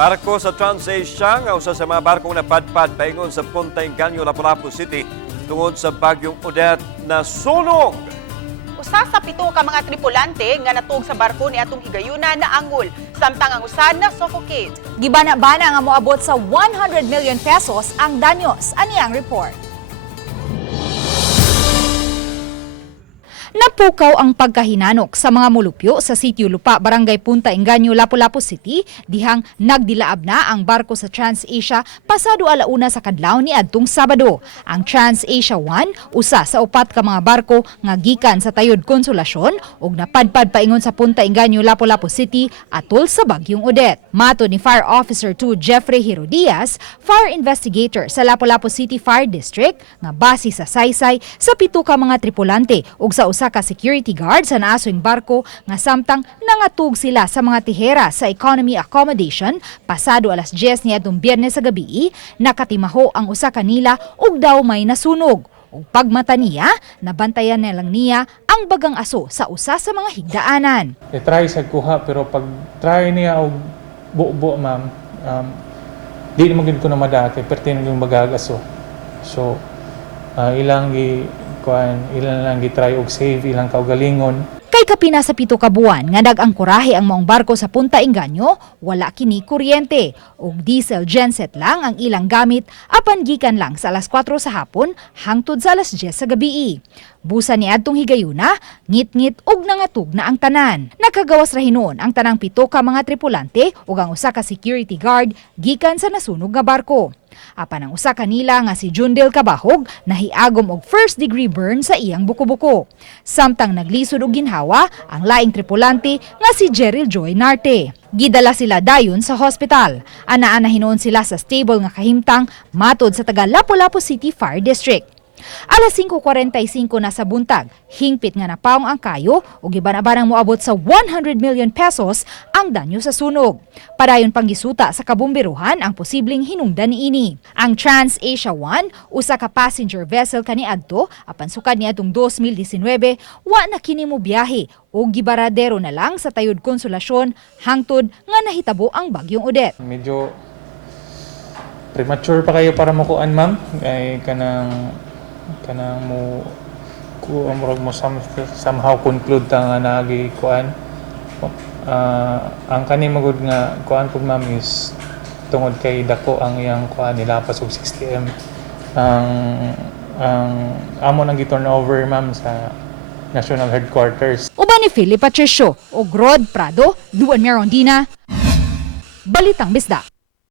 Barko sa TransAsia nga usa sa mga barkong napadpad paingon sa Punta Inganyo, Lapu-Lapu City tungod sa bagyong Odette na sunog. Usa sa 7 ka mga tripulante nga natug sa barko ni atong higayuna na angol, samtang ang usa na suffocate. Gibana-bana nga moabot sa 100 million pesos ang danyos. Ani ang report. Napukaw ang pagkahinanok sa mga mulupyo sa Sitio Lupa, Barangay Punta Inganyo, Lapu-Lapu City, dihang nagdilaab na ang barko sa TransAsia pasado alauna sa kadlaw ni adtong Sabado. Ang TransAsia 1, usa sa 4 ka mga barko nga gikan sa Tayod Konsolasyon ug napadpad paingon sa Punta Inganyo, Lapu-Lapu City atol sa bagyong Odette. Mato ni Fire Officer 2 Jeffrey Herodias, fire investigator sa Lapu-Lapu City Fire District, nga base sa saysay sa 7 ka mga tripulante ug sa usa ka security guard sa naasong barko nga samtang nangatug sila sa mga tihera sa economy accommodation pasado alas 10 niadtong Biyernes sa gabi, nakatimaho ang usa kanila ug daw may nasunog. Ug pagmata niya, nabantayan na lang niya ang bagang aso sa usa sa mga higdaanan. I-try sa kuha pero pag try niya og buo ma'am, di naman gid ko na madaki pertin yung bagag aso. So ilang lang gitry og save ilang kaugalingon. Kay kapina sa 7 ka buwan nga nag-angkorahe ang maong barko sa Punta Inganyo, wala kini kuryente ug diesel genset lang ang ilang gamit apan gikan lang sa alas 4 sa hapon hangtod sa alas 10 sa gabi. Busa ni adtong higayuna, ngit-ngit ug nangatug na ang tanan. Nakagawas ra hinon ang tanang 7 ka mga tripulante ug ang usa ka security guard gikan sa nasunog nga barko. Apan ang usa kanila nga si Jundel Cabahog nahiagom og first-degree burn sa iyang buko-buko. Samtang naglisod og ginhawa ang laing tripulante nga si Jerry Joy Narte. Gidala sila dayon sa hospital. Anaa na hinuon sila sa stable nga kahimtang matod sa taga Lapu-Lapu City Fire District. Alas 5:45 na sa buntag, hingpit nga napaong ang kayo ug giban-abanang moabot sa 100 million pesos ang danyo sa sunog. Padayon pang gisuta sa kabumberuhan ang posibleng hinungdan niini. Ang TransAsia 1, usa ka passenger vessel kaniadto apan sukad niadtong 2019, wa na kini mobiyahe ug gibaradero na lang sa Tayod Konsolasyon hangtod nga nahitabo ang bagyong Odette. Medyo premature pa kayo para makuan ma'am kay kanang mo somehow conclude ta nga nagi kuan. Ang kani magud nga kuan pud ma'am is tungod kay dako ang iyang kuan nilapas og 60m ang amo nang gi-turnover ma'am sa National Headquarters. Uban ni Philip Patricio ug Rod Prado, Duan Merondina, Balitang Bisda.